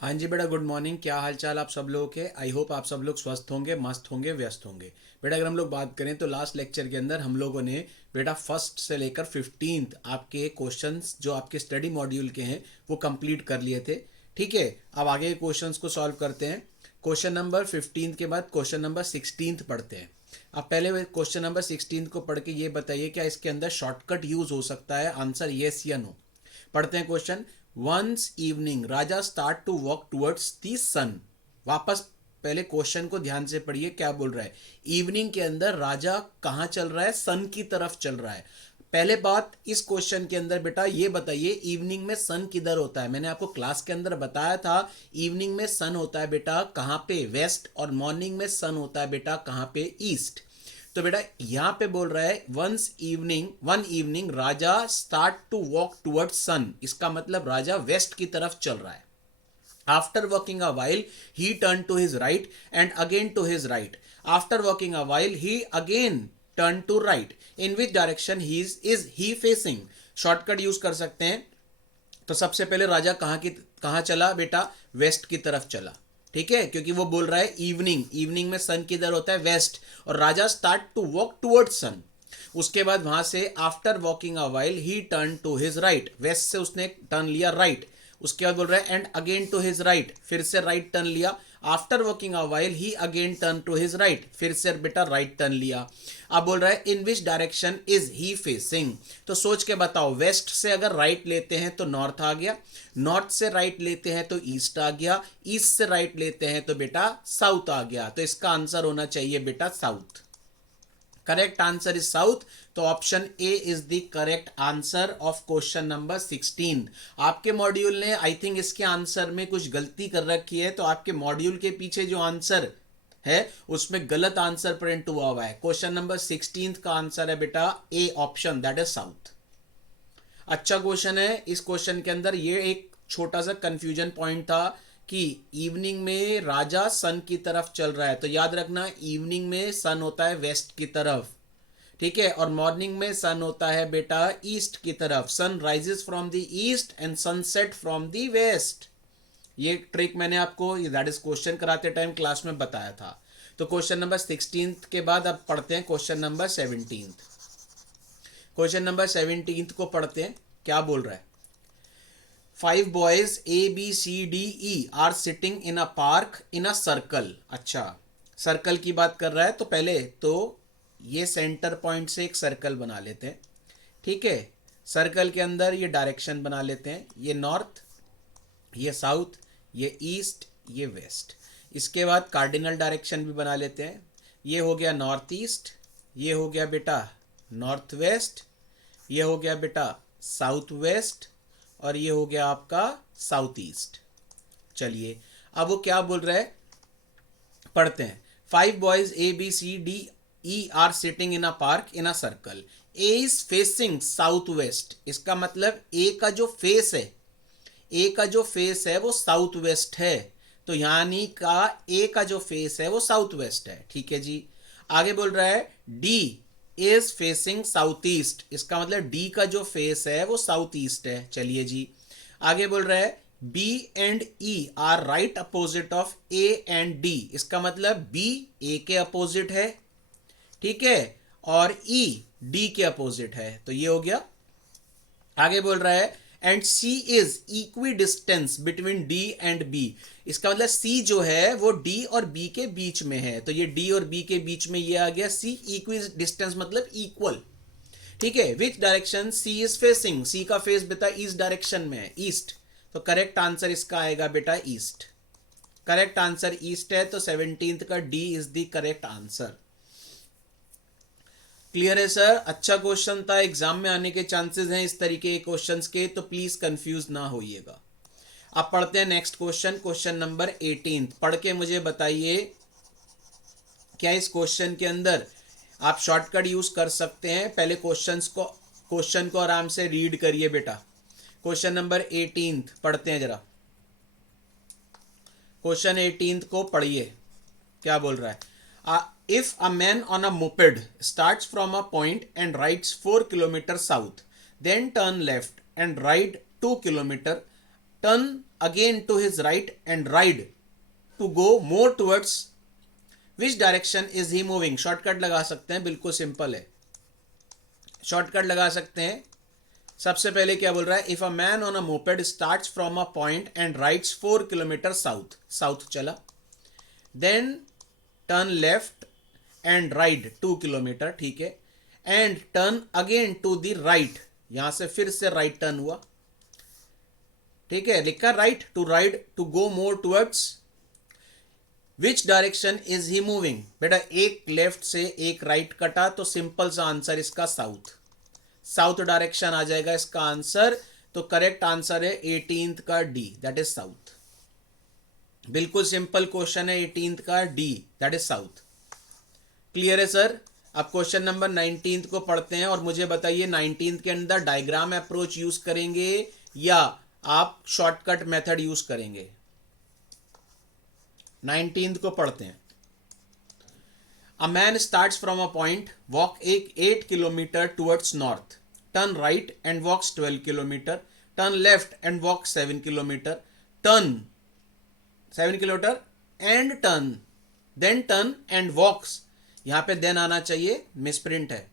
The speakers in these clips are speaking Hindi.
हाँ जी बेटा, गुड मॉर्निंग। क्या हाल चाल आप सब लोगों के। आई होप आप सब लोग स्वस्थ होंगे, मस्त होंगे, व्यस्त होंगे। बेटा अगर हम लोग बात करें तो लास्ट लेक्चर के अंदर हम लोगों ने बेटा फर्स्ट से लेकर 15th आपके क्वेश्चंस जो आपके स्टडी मॉड्यूल के हैं वो कंप्लीट कर लिए थे। ठीक है, अब आगे के क्वेश्चंस को सॉल्व करते हैं। क्वेश्चन नंबर 15 के बाद क्वेश्चन नंबर 16 पढ़ते हैं। अब पहले क्वेश्चन नंबर 16 को पढ़ के ये बताइए क्या इसके अंदर शॉर्टकट यूज हो सकता है। आंसर येस या नो। पढ़ते हैं question. Once evening Raja start to walk towards the sun. वापस पहले क्वेश्चन को ध्यान से पढ़िए, क्या बोल रहा है। इवनिंग के अंदर राजा कहाँ चल रहा है, सन की तरफ चल रहा है। पहले बात इस क्वेश्चन के अंदर बेटा ये बताइए इवनिंग में सन किधर होता है। मैंने आपको क्लास के अंदर बताया था इवनिंग में सन होता है बेटा कहाँ पे, वेस्ट, और मॉर्निंग में सन होता है बेटा कहाँ पे, ईस्ट। तो बेटा यहां पे बोल रहा है one evening Raja start to walk toward sun, इसका मतलब राजा वेस्ट की तरफ चल रहा है। After walking a while he turn to his right and again to his right. After walking a while he again turn to right. In which direction is he facing. Shortcut use कर सकते हैं। तो सबसे पहले राजा कहाँ चला बेटा, वेस्ट की तरफ चला। ठीक है, क्योंकि वो बोल रहा है इवनिंग, इवनिंग में सन किधर होता है, वेस्ट, और raja start to walk toward sun. उसके बाद वहां से after walking a while he turn to his right, west से उसने टर्न लिया राइट। उसके बाद बोल रहा है and again to his right, फिर से राइट टर्न लिया। After walking a while he again turn to his right, फिर से बेटा राइट टर्न लिया। अब बोल रहा है in which direction is he facing. तो सोच के बताओ, वेस्ट से अगर राइट लेते हैं तो नॉर्थ आ गया, नॉर्थ से राइट लेते हैं तो ईस्ट आ गया, ईस्ट से राइट लेते हैं तो बेटा साउथ आ गया। तो इसका आंसर होना चाहिए बेटा south. Correct answer is south. तो option A is the correct answer of question number 16। आपके मॉड्यूल ने आई थिंक इसके आंसर में कुछ गलती कर रखी है, तो आपके मॉड्यूल के पीछे जो आंसर है उसमें गलत आंसर प्रिंट हुआ है। क्वेश्चन नंबर 16 का आंसर है बेटा A option, that is south. अच्छा क्वेश्चन है। इस क्वेश्चन के अंदर ये एक छोटा सा कंफ्यूजन पॉइंट था कि इवनिंग में राजा सन की तरफ चल रहा है, तो याद रखना इवनिंग में सन होता है वेस्ट की तरफ। ठीक है, और मॉर्निंग में सन होता है बेटा ईस्ट की तरफ। Sun rises from the east and sunset from the west. ये ट्रिक मैंने आपको दैट इज क्वेश्चन कराते टाइम क्लास में बताया था। तो क्वेश्चन नंबर 16 के बाद अब पढ़ते हैं क्वेश्चन नंबर 17। क्वेश्चन नंबर 17 को पढ़ते हैं, क्या बोल रहा है। 5 boys ABCDE are sitting in a park in a circle. अच्छा, सर्कल की बात कर रहा है, तो पहले तो ये सेंटर पॉइंट से एक सर्कल बना लेते हैं। ठीक है, सर्कल के अंदर ये डायरेक्शन बना लेते हैं, ये नॉर्थ, ये साउथ, ये ईस्ट, ये वेस्ट। इसके बाद कार्डिनल डायरेक्शन भी बना लेते हैं। ये हो गया नॉर्थ ईस्ट, ये हो गया बेटा नॉर्थ वेस्ट, ये हो गया बेटा साउथ वेस्ट, और ये हो गया आपका साउथ ईस्ट। चलिए अब वो क्या बोल रहा है, पढ़ते हैं। 5 boys ABCDE are sitting in a park in a circle. A is facing south west, इसका मतलब ए का जो फेस है, ए का जो फेस है वो साउथ वेस्ट है। तो यानी का ए का जो फेस है वो साउथ वेस्ट है। ठीक है जी। आगे बोल रहा है D is facing south east, इसका मतलब डी का जो फेस है वो साउथ ईस्ट है। चलिए जी। आगे बोल रहा है B and E are right opposite of A and D, इसका मतलब बी ए के अपोजिट है, ठीक है, और ई डी के अपोजिट है। तो ये हो गया। आगे बोल रहा है and C is equidistance between D and B, इसका मतलब सी जो है वो डी और बी के बीच में है। तो ये डी और बी के बीच में ये आ गया सी इक्वी डिस्टेंस मतलब इक्वल। ठीक है, which direction C is facing, C का फेस बेटा ईस्ट डायरेक्शन में है, ईस्ट। तो करेक्ट आंसर इसका आएगा बेटा ईस्ट। करेक्ट आंसर ईस्ट है, तो 17th का D is the correct answer. Clear है सर। अच्छा क्वेश्चन था, एग्जाम में आने के चांसेस हैं इस तरीके के क्वेश्चंस के, तो प्लीज कंफ्यूज ना होइएगा। अब पढ़ते हैं नेक्स्ट क्वेश्चन, क्वेश्चन नंबर 18। पढ़ के मुझे बताइए क्या इस क्वेश्चन के अंदर आप शॉर्टकट यूज कर सकते हैं। पहले क्वेश्चन को आराम से रीड करिए बेटा। क्वेश्चन नंबर 18 पढ़ते हैं जरा। क्वेश्चन 18 को पढ़िए, क्या बोल रहा है। If a man on a moped starts from a point and rides 4 kilometre south, then turn left and ride 2 kilometre, turn again to his right and ride to go more towards which direction is he moving? Shortcut लगा सकते हैं, बिल्कुल सिंपल है, शॉर्टकट लगा सकते हैं। सबसे पहले क्या बोल रहा है? If a man on a moped starts from a point and rides 4 kilometre south, south चला, then turn left and ride 2 kilometre, ठीक है, and turn again to the right, यहां से फिर से राइट टर्न हुआ, ठीक है, लिखा right to ride to go more towards which direction is he moving? बेटा एक लेफ्ट से एक राइट कटा तो सिंपल सा आंसर इसका साउथ, साउथ डायरेक्शन आ जाएगा इसका आंसर। तो करेक्ट आंसर है 18th का डी, दैट इज साउथ। बिल्कुल सिंपल क्वेश्चन है 18th का D, that is south. Clear है सर? अब क्वेश्चन नंबर 19th को पढ़ते हैं और मुझे बताइए 19th के अंदर डायग्राम अप्रोच यूज करेंगे या आप शॉर्टकट मेथड यूज करेंगे? 19th को पढ़ते हैं। A man starts from a point, walk 8 kilometre towards north, turn right and walks 12 kilometre, turn left and walk 7 kilometre, turn 7 kilometre and turn, then turn and walks, यहां पे देन आना चाहिए, मिसप्रिंट है,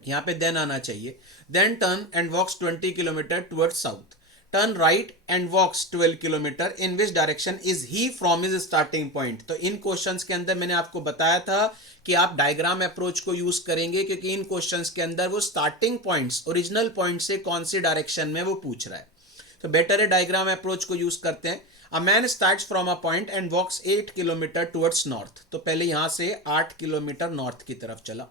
यहां पे देन आना चाहिए, then turn and walks 20 kilometre towards south, turn right and walks 12 kilometre, in which direction is he from his starting point? तो इन क्वेश्चंस के अंदर मैंने आपको बताया था कि आप डायग्राम अप्रोच को यूज करेंगे, क्योंकि इन क्वेश्चंस के अंदर वो स्टार्टिंग पॉइंट्स, ओरिजिनल पॉइंट से कौन सी डायरेक्शन में वो पूछ रहा है, तो बेटर है डायग्राम अप्रोच को यूज करते हैं। A man starts from a point and walks 8 kilometre towards north, तो पहले यहां से 8 किलोमीटर नॉर्थ की तरफ चला,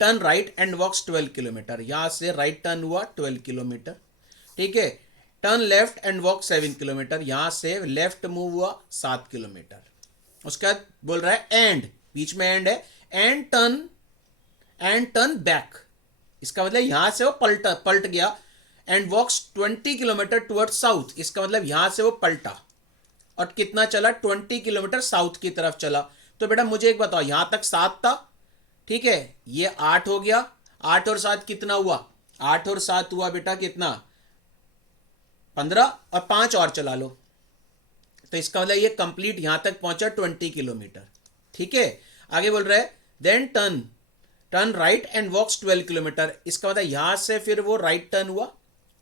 turn right and walks 12 kilometre, यहां से राइट टर्न हुआ 12 किलोमीटर, ठीक है, turn left and walk 7 kilometre, यहां से लेफ्ट मूव हुआ 7 किलोमीटर, उसके बाद बोल रहा है एंड, बीच में एंड है, एंड टर्न बैक, इसका मतलब यहां से वो पलट गया, and walks 20 kilometre toward south, इसका मतलब यहां से वो पलटा और कितना चला? 20 किलोमीटर साउथ की तरफ चला। तो बेटा मुझे एक बताओ, यहां तक 7 था, ठीक है, ये 8 हो गया, 8 और 7 कितना हुआ? 8 और 7 हुआ बेटा कितना? 15, और 5 और चला लो, तो इसका मतलब ये कंप्लीट यहां तक पहुंचा 20 किलोमीटर, ठीक है। आगे बोल रहा है then turn right and walks 12 kilometre, इसका मतलब यहां से फिर वो राइट टर्न हुआ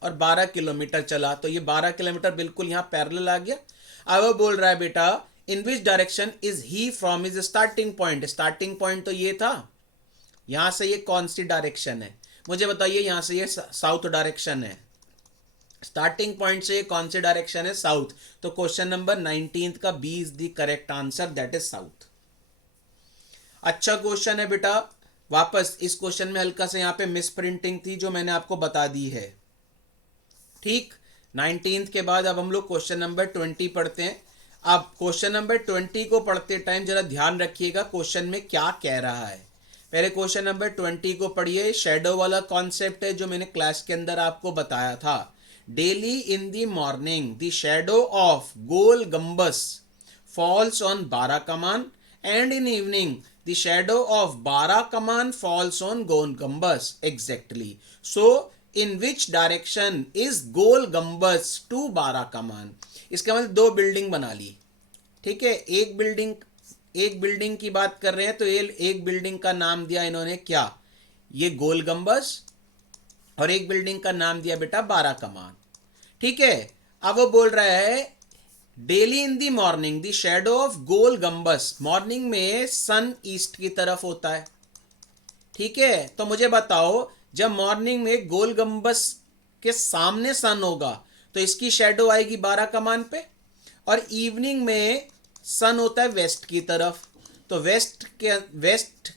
और 12 किलोमीटर चला, तो ये 12 किलोमीटर बिल्कुल यहां पैरेलल आ गया। अब वो बोल रहा है बेटा in which direction is he from his starting point, starting point तो ये था, यहां से ये कौन सी डायरेक्शन है मुझे बताइए? यहां से ये साउथ डायरेक्शन है, स्टार्टिंग पॉइंट से कौन सी डायरेक्शन है? साउथ। तो क्वेश्चन नंबर 19th का B is the correct answer, that is south. अच्छा क्वेश्चन है बेटा, वापस इस क्वेश्चन में हल्का से यहां पे मिस प्रिंटिंग थी जो मैंने आपको बता दी है, ठीक। 19th के बाद अब हम लोग क्वेश्चन नंबर 20 पढ़ते हैं। अब क्वेश्चन नंबर 20 को पढ़ते टाइम जरा ध्यान रखिएगा क्वेश्चन में क्या कह रहा है। पहले क्वेश्चन नंबर 20 को पढ़िए, शेडो वाला कॉन्सेप्ट है जो मैंने क्लास के अंदर आपको बताया था। Daily in the morning the shadow of Gol Gumbaz falls on Bara Kaman and in evening the shadow of Bara Kaman falls on Gol Gumbaz exactly, so in which direction is Gol Gumbaz to Bara Kaman? इसका मतलब दो बिल्डिंग बना ली, ठीक है, एक बिल्डिंग की बात कर रहे हैं, तो ये एक बिल्डिंग का नाम दिया इन्होंने क्या? ये गोल गंबस, और एक बिल्डिंग का नाम दिया बेटा बारा कमान, ठीक है। अब वो बोल रहा है daily in the morning the shadow of Gol Gumbaz, morning में सन ईस्ट की तरफ होता है, ठीक है। तो मुझे बताओ जब मॉर्निंग में गोल गंबस के सामने सन होगा तो इसकी शेडो आएगी बारा कमान पे, और इवनिंग में सन होता है वेस्ट की तरफ, तो वेस्ट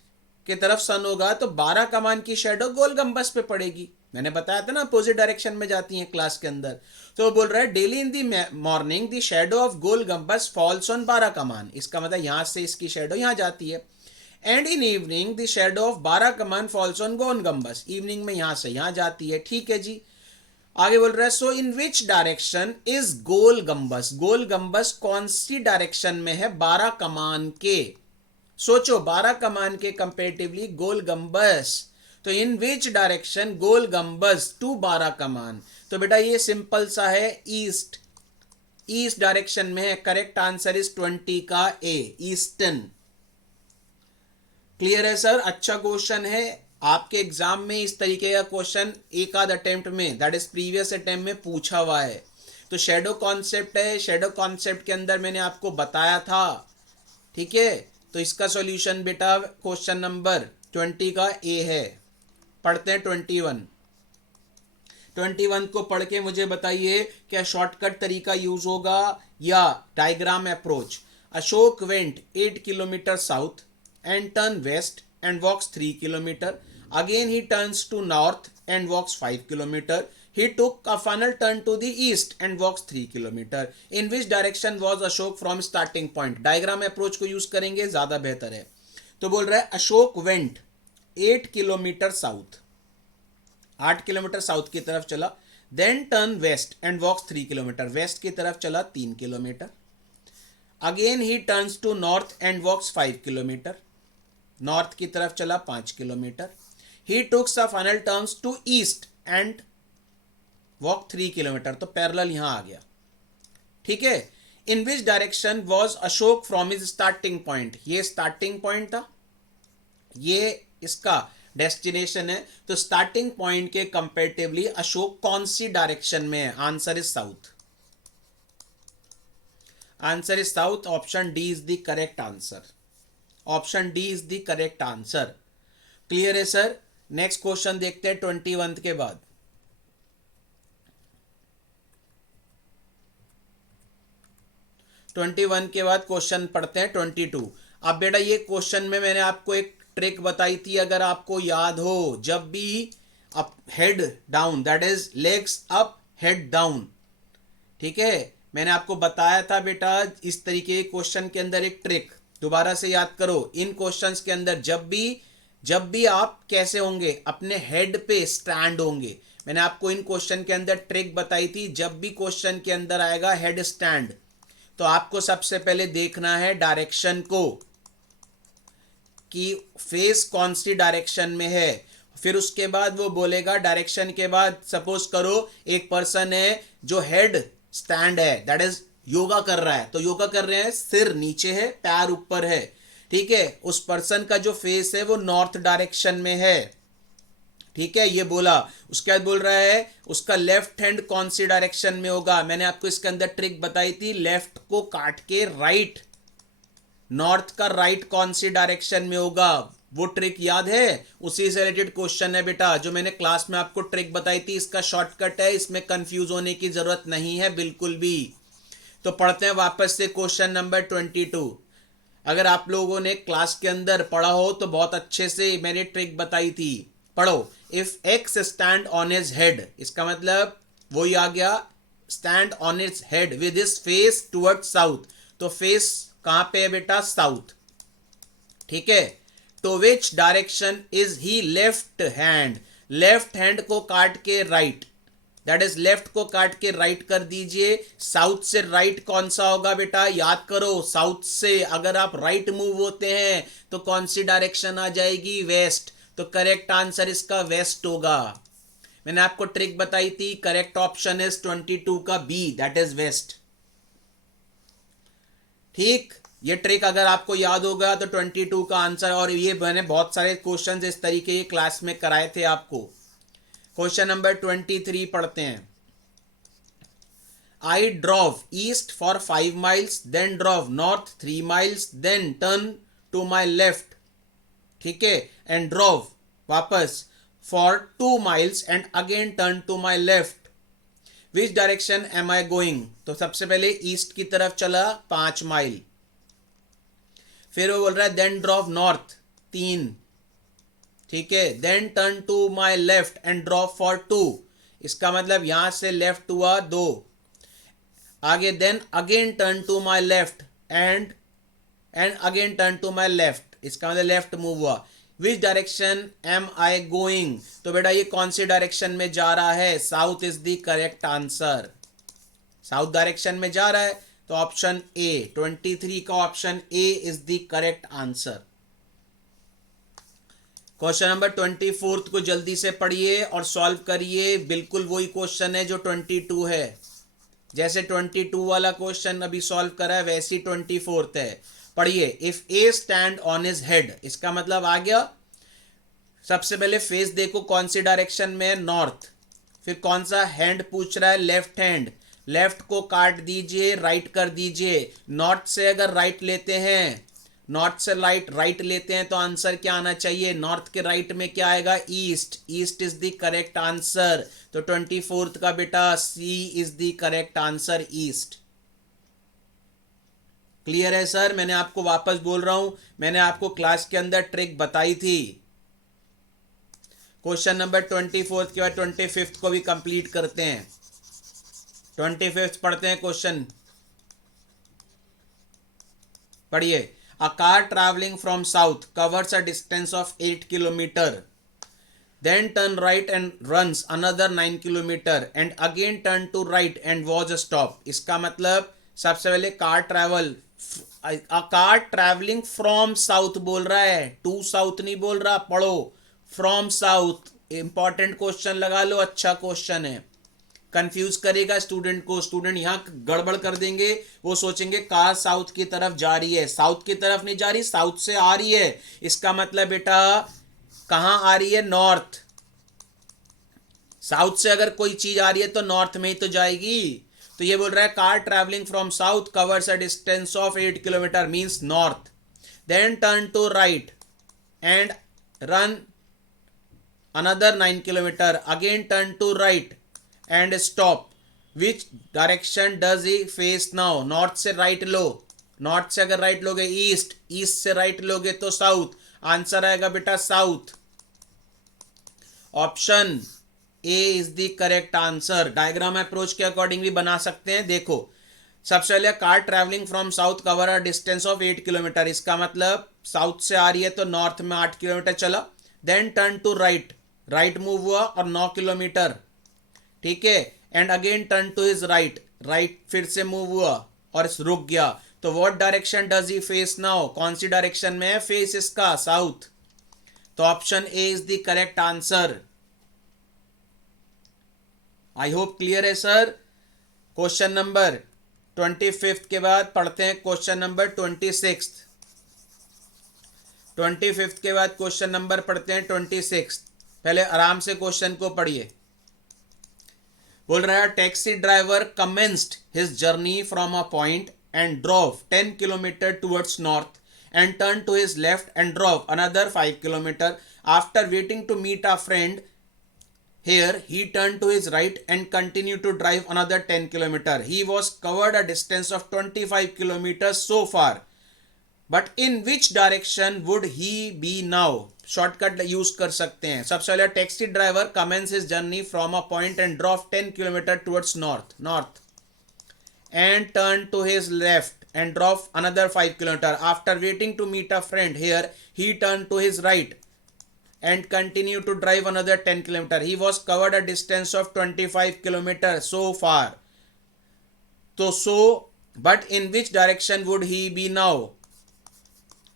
के तरफ सन होगा तो बारा कमान की शेडो गोल गंबस पे पड़ेगी। मैंने बताया था ना अपोजिट डायरेक्शन में जाती हैं क्लास के अंदर। तो वो बोल रहा है daily in the morning the shadow of Gol Gumbaz falls on Bara Kaman, इसका मतलब यहां से इसकी शेडो यहां जाती है, and in evening the shadow of Bara Kaman falls on Gol गंबस, evening में यहां से यहां जाती है, ठीक है जी। आगे बोल रहा है सो in which direction is Gol गंबस, गोल गंबस कौन सी डायरेक्शन में है बारा कमान के? सोचो बारा कमान के कंपेरेटिवली गोल गंबस तो इन which direction goal गंबज to Bara कमान, तो बेटा ये सिंपल सा है, ईस्ट, ईस्ट डायरेक्शन में है। करेक्ट आंसर इज 20 का ए, ईस्टर्न। क्लियर है सर? अच्छा क्वेश्चन है, आपके एग्जाम में इस तरीके का क्वेश्चन एक आध अटेम्प्ट में, दैट इज प्रीवियस अटेम्प्ट में पूछा हुआ है। तो शेडो कॉन्सेप्ट है, शेडो कॉन्सेप्ट के अंदर मैंने आपको बताया था, ठीक है। तो इसका सॉल्यूशन बेटा क्वेश्चन नंबर 20 का ए है। पढ़ते हैं 21 को पढ़ के मुझे बताइए क्या शॉर्टकट तरीका यूज होगा या diagram approach. Ashok went 8 kilometre south and turn west and walks 3 kilometer. Again he turns to north and walks 5 kilometer. He took a final turn to the east and walks 3 kilometer. In which direction was Ashok from starting point? Diagram approach को यूज करेंगे, ज्यादा बेहतर है। तो बोल रहा है Ashok went 8 kilometre south, 8 kilometre south की तरफ चला, then turn west and walks 3 kilometre, west की तरफ चला 3 kilometre. Again he turns to north and walks 5 kilometre, north की तरफ चला 5 kilometre. He takes a final turns to east and walk 3 kilometre, तो पैरेलल यहां आ गया, ठीक है। In which direction was Ashok from his starting point, ये स्टार्टिंग पॉइंट था, ये इसका डेस्टिनेशन है। तो स्टार्टिंग पॉइंट के कंपेरेटिवली अशोक कौन सी डायरेक्शन में है? Answer is south, answer is south. Option D is the correct answer, option D is the correct answer. Clear है सर? नेक्स्ट क्वेश्चन देखते हैं 21 के बाद। के बाद क्वेश्चन पढ़ते हैं 22। अब बेटा ये क्वेश्चन में मैंने आपको एक ट्रिक बताई थी, अगर आपको याद हो, जब भी up head down, that is legs up head down, ठीक है। मैंने आपको बताया था बेटा इस तरीके के क्वेश्चन के अंदर एक ट्रिक, दोबारा से याद करो। इन क्वेश्चंस के अंदर जब भी आप कैसे होंगे, अपने हेड पे स्टैंड होंगे। मैंने आपको इन क्वेश्चन के अंदर ट्रिक बताई थी, जब भी क्वेश्चन के अंदर आएगा हेड स्टैंड, तो आपको सबसे पहले देखना है डायरेक्शन को कि फेस कौन सी डायरेक्शन में है। फिर उसके बाद वो बोलेगा, डायरेक्शन के बाद सपोज करो एक पर्सन है जो हेड स्टैंड है, दैट इज योगा कर रहा है, तो योगा कर रहे हैं, सिर नीचे है, पैर ऊपर है, ठीक है। उस पर्सन का जो फेस है वो नॉर्थ डायरेक्शन में है, ठीक है, ये बोला। उसके बाद बोल रहा है उसका लेफ्ट हैंड कौन सी डायरेक्शन में होगा। मैंने आपको इसके अंदर ट्रिक बताई थी, लेफ्ट को काट के राइट, नॉर्थ का राइट कौन सी डायरेक्शन में होगा, वो ट्रिक याद है? उसी से रिलेटेड क्वेश्चन है बेटा, जो मैंने क्लास में आपको ट्रिक बताई थी, इसका शॉर्टकट है, इसमें कंफ्यूज होने की जरूरत नहीं है बिल्कुल भी। तो पढ़ते हैं वापस से क्वेश्चन नंबर 22। अगर आप लोगों ने क्लास के अंदर पढ़ा हो तो बहुत अच्छे से मैंने ट्रिक बताई थी, पढ़ो। If x stand on his head, इसका मतलब वही आ गया, stand on his head with his face toward south, तो फेस कहां पे है बेटा? साउथ, ठीक है। तो विच direction is he left hand, left hand को काट के राइट, दैट इज लेफ्ट को काट के राइट कर दीजिए। साउथ से राइट कौन सा होगा बेटा? याद करो, साउथ से अगर आप राइट मूव होते हैं तो कौन सी डायरेक्शन आ जाएगी? वेस्ट। तो करेक्ट आंसर इसका वेस्ट होगा। मैंने आपको ट्रिक बताई थी, करेक्ट ऑप्शन इज 22 का बी, दैट इज वेस्ट, ठीक। ये ट्रिक अगर आपको याद होगा तो 22 का आंसर, और ये मैंने बहुत सारे क्वेश्चंस इस तरीके के क्लास में कराए थे आपको। क्वेश्चन नंबर 23 पढ़ते हैं। I drove east for 5 miles, then drove north 3 miles, then turn to my left, ठीक है, एंड ड्रॉव वापस for 2 miles and again turn to my left. Which direction am I going? तो सबसे पहले ईस्ट की तरफ चला 5 माइल, फिर वो बोल रहा है देन ड्रॉप नॉर्थ 3, ठीक है, then turn to my left and drop for 2, इसका मतलब यहां से लेफ्ट हुआ 2, आगे then again turn to my left and again turn to my left, इसका मतलब लेफ्ट मूव हुआ। Which direction am I going? तो बेटा ये कौन सी डायरेक्शन में जा रहा है? South is the correct answer, south direction में जा रहा है, तो ऑप्शन ए 23 का option A is the correct answer. Question number 24 को जल्दी से पढ़िए और सॉल्व करिए। बिल्कुल वही क्वेश्चन है जो 22 है। जैसे 22 वाला क्वेश्चन अभी सॉल्व करा है वैसे ही 24 है। पढ़िए। If A stand on his head, इसका मतलब आ गया। सबसे पहले फेस देखो कौन सी डायरेक्शन में है, नॉर्थ। फिर कौन सा हैंड पूछ रहा है, लेफ्ट हैंड। लेफ्ट को काट दीजिए, राइट कर दीजिए। नॉर्थ से अगर राइट लेते हैं, नॉर्थ से राइट लेते हैं तो आंसर क्या आना चाहिए, नॉर्थ के राइट में क्या आएगा, east. East is the correct answer. तो 24 का बेटा C is the correct answer, east. Clear है सर? मैंने आपको वापस बोल रहा हूं, मैंने आपको क्लास के अंदर ट्रिक बताई थी। क्वेश्चन नंबर 24 के बाद 25 को भी कंप्लीट करते हैं। 25 पढ़ते हैं क्वेश्चन। पढ़िए। A car travelling from south covers a distance of 8 kilometre, then turn right and runs another 9 kilometer and again turn to right and was a stop। इसका मतलब सबसे पहले कार ट्रैवलिंग फ्रॉम साउथ बोल रहा है, टू साउथ नहीं बोल रहा। पढ़ो, फ्रॉम साउथ। इंपॉर्टेंट क्वेश्चन लगा लो, अच्छा क्वेश्चन है। कंफ्यूज करेगा स्टूडेंट को, स्टूडेंट यहाँ गड़बड़ कर देंगे। वो सोचेंगे कार साउथ की तरफ जा रही है, साउथ की तरफ नहीं जा रही, साउथ से आ रही है। इसका मतलब बेटा कहां आ रही है, नॉर्थ। साउथ से अगर कोई चीज आ रही है तो नॉर्थ में ही तो जाएगी। तो ये बोल रहा है car travelling from south covers a distance of 8 kilometre means north, then turn to right and run another 9 kilometer, again turn to right and stop। which direction does he face now? North से राइट लो, नॉर्थ से अगर राइट लोगे ईस्ट, ईस्ट से राइट लोगे तो साउथ। आंसर आएगा बेटा south. Option A is the correct answer. Diagram approach के अकॉर्डिंग भी बना सकते हैं। देखो, सबसे पहले car travelling from south cover a distance of 8 kilometre, इसका मतलब साउथ से आ रही है तो नॉर्थ में 8 किलोमीटर चला। Then turn to right, right move हुआ और 9 किलोमीटर, ठीक है। And again turn to his right, right फिर से मूव हुआ और रुक गया। तो what direction does he face now, कौन सी डायरेक्शन में है फेस इसका, साउथ। तो option A is the correct answer. I hope clear है सर। क्वेश्चन नंबर 25 के बाद पढ़ते हैं क्वेश्चन नंबर 26। 25 के बाद क्वेश्चन नंबर पढ़ते हैं 26। पहले आराम से क्वेश्चन को पढ़िए। बोल रहा है taxi driver commenced his journey from a point and drove 10 kilometre towards north and turn to his left and drove another 5 kilometre. After waiting to meet a friend here, he turned to his right and continued to drive another 10 kilometer. He was covered a distance of 25 kilometers so far. But in which direction would he be now? Shortcut use कर सकते हैं। सबसे पहले taxi driver commence his journey from a point and drove 10 kilometre towards north and turn to his left and drove another 5 kilometer. After waiting to meet a friend here, he turned to his right and continued to drive another 10 kilometer. He was covered a distance of 25 kilometers so far. But in which direction would he be now?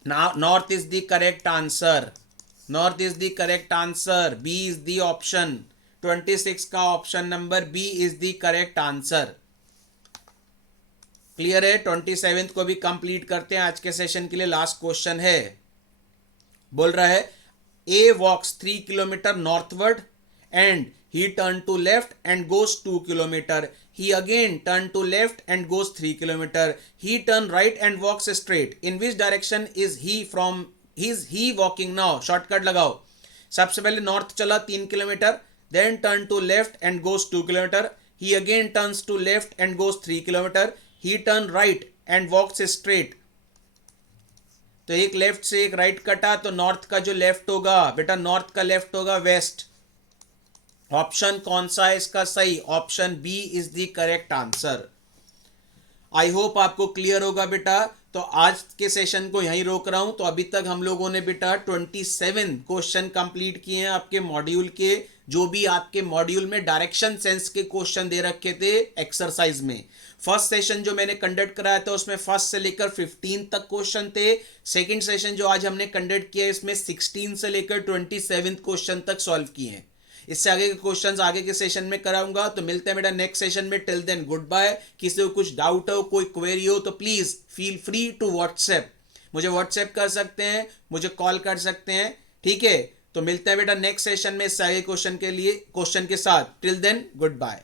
Now, north is the correct answer. North is the correct answer. B is the option. 26 का option number B is the correct answer. Clear है? 27 को भी कंप्लीट करते हैं। आज के सेशन के लिए लास्ट क्वेश्चन है। बोल रहा है A walks 3 kilometer northward and he turned to left and goes 2 kilometer. He again turned to left and goes 3 kilometer. He turned right and walks straight. In which direction is he walking now? Shortcut लगाओ। सबसे पहले नॉर्थ चला 3 kilometre, then turn to left and goes 2 kilometer. He again turns to left and goes 3 kilometer. He turned right and walks straight. तो एक लेफ्ट से एक राइट कटा तो नॉर्थ का जो लेफ्ट होगा बेटा, नॉर्थ का लेफ्ट होगा वेस्ट। ऑप्शन कौन सा है इसका सही? Option B is the correct answer. I hope आपको क्लियर होगा बेटा। तो आज के सेशन को यहीं रोक रहा हूं। तो अभी तक हम लोगों ने बेटा 27 क्वेश्चन कंप्लीट किए हैं आपके मॉड्यूल के जो भी आपके मॉड्यूल में डायरेक्शन सेंस के क्वेश्चन दे रखे थे एक्सरसाइज में। फर्स्ट सेशन जो मैंने कंडक्ट कराया था उसमें फर्स्ट से लेकर 15 तक क्वेश्चन थे। सेकंड सेशन जो आज हमने कंडक्ट किया इसमें 16 से लेकर 27 क्वेश्चन तक सॉल्व किए हैं। इससे आगे के क्वेश्चंस आगे के सेशन में कराऊंगा। तो मिलते हैं बेटा नेक्स्ट सेशन में। Till then goodbye. किसी को कुछ डाउट हो, कोई क्वेरी हो तो please feel free to WhatsApp, मुझे व्हाट्सएप कर सकते हैं, मुझे कॉल कर सकते हैं, ठीक है। तो मिलते हैं बेटा नेक्स्ट सेशन में इस आगे क्वेश्चन के साथ। Till then good bye.